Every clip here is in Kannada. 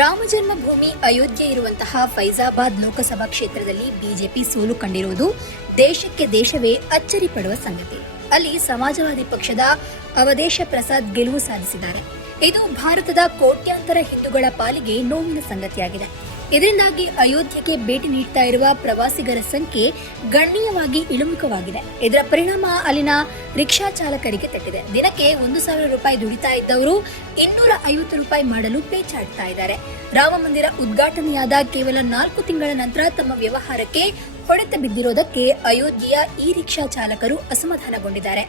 ರಾಮ ಜನ್ಮಭೂಮಿ ಅಯೋಧ್ಯೆ ಇರುವಂತಹ ಫೈಜಾಬಾದ್ ಲೋಕಸಭಾ ಕ್ಷೇತ್ರದಲ್ಲಿ ಬಿಜೆಪಿ ಸೋಲು ಕಂಡಿರುವುದು ದೇಶಕ್ಕೆ ದೇಶವೇ ಅಚ್ಚರಿ ಪಡುವ ಸಂಗತಿ ಅಲ್ಲಿ ಸಮಾಜವಾದಿ ಪಕ್ಷದ ಅವಧೇಶ ಪ್ರಸಾದ್ ಗೆಲುವು ಸಾಧಿಸಿದ್ದಾರೆ ಇದು ಭಾರತದ ಕೋಟ್ಯಾಂತರ ಹಿಂದೂಗಳ ಪಾಲಿಗೆ ನೋವಿನ ಸಂಗತಿಯಾಗಿದೆ ಇದರಿಂದಾಗಿ ಅಯೋಧ್ಯೆಗೆ ಭೇಟಿ ನೀಡ್ತಾ ಇರುವ ಪ್ರವಾಸಿಗರ ಸಂಖ್ಯೆ ಗಣನೀಯವಾಗಿ ಇಳಿಮುಖವಾಗಿದೆ ಇದರ ಪರಿಣಾಮ ಅಲ್ಲಿನ ರಿಕ್ಷಾ ಚಾಲಕರಿಗೆ ತಟ್ಟಿದೆ ದಿನಕ್ಕೆ ಒಂದು ಸಾವಿರ ರೂಪಾಯಿ ದುಡಿತಾ ಇದ್ದವರು ಇನ್ನೂರ ಐವತ್ತು ರೂಪಾಯಿ ಮಾಡಲು ಪೇಚಾಡ್ತಾ ಇದ್ದಾರೆ ರಾಮ ಮಂದಿರ ಉದ್ಘಾಟನೆಯಾದ ಕೇವಲ ನಾಲ್ಕು ತಿಂಗಳ ನಂತರ ತಮ್ಮ ವ್ಯವಹಾರಕ್ಕೆ ಹೊಡೆತ ಬಿದ್ದಿರೋದಕ್ಕೆ ಅಯೋಧ್ಯೆಯ ಇ ರಿಕ್ಷಾ ಚಾಲಕರು ಅಸಮಾಧಾನಗೊಂಡಿದ್ದಾರೆ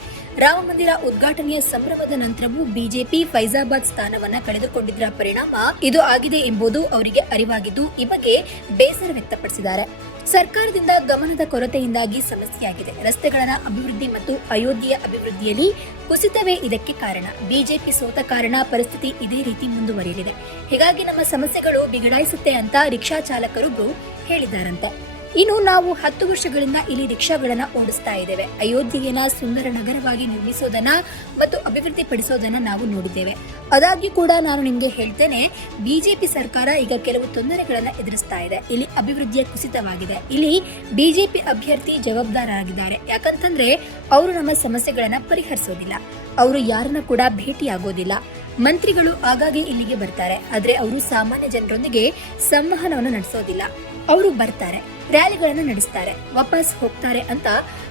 ರಾಮಮಂದಿರ ಉದ್ಘಾಟನೆಯ ಸಂಭ್ರಮದ ನಂತರವೂ ಬಿಜೆಪಿ ಫೈಜಾಬಾದ್ ಸ್ಥಾನವನ್ನ ಕಳೆದುಕೊಂಡಿದ್ದರ ಪರಿಣಾಮ ಇದು ಆಗಿದೆ ಎಂಬುದು ಅವರಿಗೆ ಅರಿವಾಗಿದ್ದು ಈ ಬಗ್ಗೆ ಬೇಸರ ವ್ಯಕ್ತಪಡಿಸಿದ್ದಾರೆ ಸರ್ಕಾರದಿಂದ ಗಮನದ ಕೊರತೆಯಿಂದಾಗಿ ಸಮಸ್ಯೆಯಾಗಿದೆ ರಸ್ತೆಗಳ ಅಭಿವೃದ್ಧಿ ಮತ್ತು ಅಯೋಧ್ಯೆಯ ಅಭಿವೃದ್ಧಿಯಲ್ಲಿ ಕುಸಿತವೇ ಇದಕ್ಕೆ ಕಾರಣ ಬಿಜೆಪಿ ಸೋತ ಕಾರಣ ಪರಿಸ್ಥಿತಿ ಇದೇ ರೀತಿ ಮುಂದುವರಿಯಲಿದೆ ಹೀಗಾಗಿ ನಮ್ಮ ಸಮಸ್ಯೆಗಳು ಬಿಗಡಾಯಿಸುತ್ತೆ ಅಂತ ರಿಕ್ಷಾ ಚಾಲಕರೊಬ್ಬರು ಹೇಳಿದ್ದಾರಂತೆ ಇನ್ನು ನಾವು ಹತ್ತು ವರ್ಷಗಳಿಂದ ಇಲ್ಲಿ ರಿಕ್ಷಾಗಳನ್ನ ಓಡಿಸ್ತಾ ಇದ್ದೇವೆ ಅಯೋಧ್ಯೆಯನ್ನ ಸುಂದರ ನಗರವಾಗಿ ನಿರ್ಮಿಸೋದನ್ನ ಮತ್ತು ಅಭಿವೃದ್ಧಿಪಡಿಸೋದನ್ನ ನಾವು ನೋಡಿದ್ದೇವೆ ಅದಾಗಿ ಕೂಡ ನಾನು ನಿಮ್ಗೆ ಹೇಳ್ತೇನೆ ಬಿಜೆಪಿ ಸರ್ಕಾರ ಈಗ ಕೆಲವು ತೊಂದರೆಗಳನ್ನ ಎದುರಿಸ್ತಾ ಇದೆ ಇಲ್ಲಿ ಅಭಿವೃದ್ಧಿಯ ಕುಸಿತವಾಗಿದೆ ಇಲ್ಲಿ ಬಿಜೆಪಿ ಅಭ್ಯರ್ಥಿ ಜವಾಬ್ದಾರರಾಗಿದ್ದಾರೆ ಯಾಕಂತಂದ್ರೆ ಅವರು ನಮ್ಮ ಸಮಸ್ಯೆಗಳನ್ನ ಪರಿಹರಿಸೋದಿಲ್ಲ ಅವರು ಯಾರನ್ನ ಕೂಡ ಭೇಟಿಯಾಗೋದಿಲ್ಲ ಮಂತ್ರಿಗಳು ಆಗಾಗ್ಗೆ ಇಲ್ಲಿಗೆ ಬರ್ತಾರೆ ಆದ್ರೆ ಅವರು ಸಾಮಾನ್ಯ ಜನರೊಂದಿಗೆ ಸಂವಹನವನ್ನು ನಡೆಸೋದಿಲ್ಲ ಅವರು ಬರ್ತಾರೆ ರ್ಯಾಲಿಗಳನ್ನು ನಡೆಸ್ತಾರೆ ವಾಪಸ್ ಹೋಗ್ತಾರೆ ಅಂತ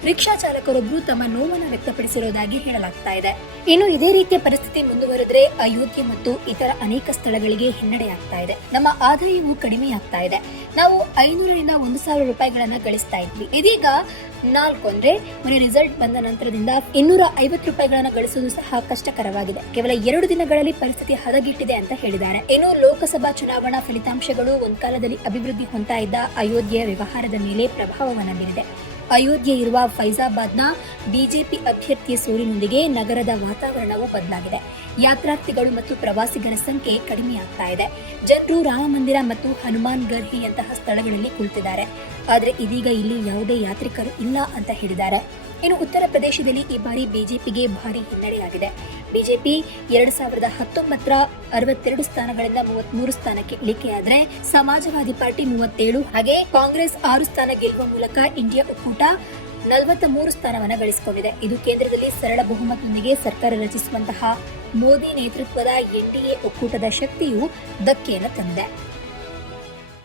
ರಿಕ್ಷಾ ಚಾಲಕರೊಬ್ಬರು ತಮ್ಮ ನೋವನ್ನು ವ್ಯಕ್ತಪಡಿಸಿರೋದಾಗಿ ಹೇಳಲಾಗ್ತಾ ಇದೆ ಇನ್ನು ಇದೇ ರೀತಿಯ ಪರಿಸ್ಥಿತಿ ಮುಂದುವರೆದ್ರೆ ಅಯೋಧ್ಯೆ ಮತ್ತು ಇತರ ಅನೇಕ ಸ್ಥಳಗಳಿಗೆ ಆಗ್ತಾ ಇದೆ ನಮ್ಮ ಆದಾಯವು ಆಗ್ತಾ ಇದೆ ನಾವು ಐನೂರರಿಂದ ಒಂದು ಸಾವಿರ ರೂಪಾಯಿಗಳನ್ನ ಗಳಿಸ್ತಾ ಇದ್ವಿ ಇದೀಗ ನಾಲ್ಕು ಅಂದ್ರೆ ಮನೆ ರಿಸಲ್ಟ್ ಬಂದ ನಂತರದಿಂದ ಇನ್ನೂರ ಐವತ್ತು ರೂಪಾಯಿಗಳನ್ನ ಗಳಿಸುವುದು ಸಹ ಕಷ್ಟಕರವಾಗಿದೆ ಕೇವಲ ಎರಡು ದಿನಗಳಲ್ಲಿ ಪರಿಸ್ಥಿತಿ ಹದಗಿಟ್ಟಿದೆ ಅಂತ ಹೇಳಿದ್ದಾರೆ ಇನ್ನು ಲೋಕಸಭಾ ಚುನಾವಣಾ ಫಲಿತಾಂಶಗಳು ಒಂದ್ ಕಾಲದಲ್ಲಿ ಅಭಿವೃದ್ಧಿ ಹೊಂತಾ ಇದ್ದ ಅಯೋಧ್ಯೆ ವ್ಯವಹಾರದ ಮೇಲೆ ಪ್ರಭಾವವನ್ನು ಬೀರಿದೆ ಅಯೋಧ್ಯೆ ಇರುವ ಫೈಜಾಬಾದ್ನ ಬಿಜೆಪಿ ಅಭ್ಯರ್ಥಿಯ ಸೋಲಿನೊಂದಿಗೆ ನಗರದ ವಾತಾವರಣವು ಬದಲಾಗಿದೆ ಯಾತ್ರಾರ್ಥಿಗಳು ಮತ್ತು ಪ್ರವಾಸಿಗರ ಸಂಖ್ಯೆ ಕಡಿಮೆಯಾಗ್ತಾ ಇದೆ ಜನರು ರಾಮ ಮತ್ತು ಹನುಮಾನ್ ಗರ್ಹಿಯಂತಹ ಸ್ಥಳಗಳಲ್ಲಿ ಕುಳಿತಿದ್ದಾರೆ ಆದರೆ ಇದೀಗ ಇಲ್ಲಿ ಯಾವುದೇ ಯಾತ್ರಿಕರು ಇಲ್ಲ ಅಂತ ಹೇಳಿದ್ದಾರೆ ಇನ್ನು ಉತ್ತರ ಪ್ರದೇಶದಲ್ಲಿ ಈ ಬಾರಿ ಬಿಜೆಪಿಗೆ ಭಾರಿ ಹಿನ್ನಡೆಯಾಗಿದೆ ಬಿಜೆಪಿ ಎರಡು ಸಾವಿರದ ಹತ್ತೊಂಬತ್ತರ ಅರವತ್ತೆರಡು ಸ್ಥಾನಗಳಿಂದ ಮೂವತ್ಮೂರು ಸ್ಥಾನಕ್ಕೆ ಇಳಿಕೆಯಾದರೆ ಸಮಾಜವಾದಿ ಪಾರ್ಟಿ ಮೂವತ್ತೇಳು ಹಾಗೆ ಕಾಂಗ್ರೆಸ್ ಆರು ಸ್ಥಾನ ಗೆಲ್ಲುವ ಮೂಲಕ ಇಂಡಿಯಾ ಒಕ್ಕೂಟ ನಲವತ್ತ ಮೂರು ಸ್ಥಾನವನ್ನು ಗಳಿಸಿಕೊಂಡಿದೆ ಇದು ಕೇಂದ್ರದಲ್ಲಿ ಸರಳ ಬಹುಮತದೊಂದಿಗೆ ಸರ್ಕಾರ ರಚಿಸುವಂತಹ ಮೋದಿ ನೇತೃತ್ವದ ಎನ್ಡಿಎ ಒಕ್ಕೂಟದ ಶಕ್ತಿಯು ಧಕ್ಕೆಯನ್ನು ತಂದಿದೆ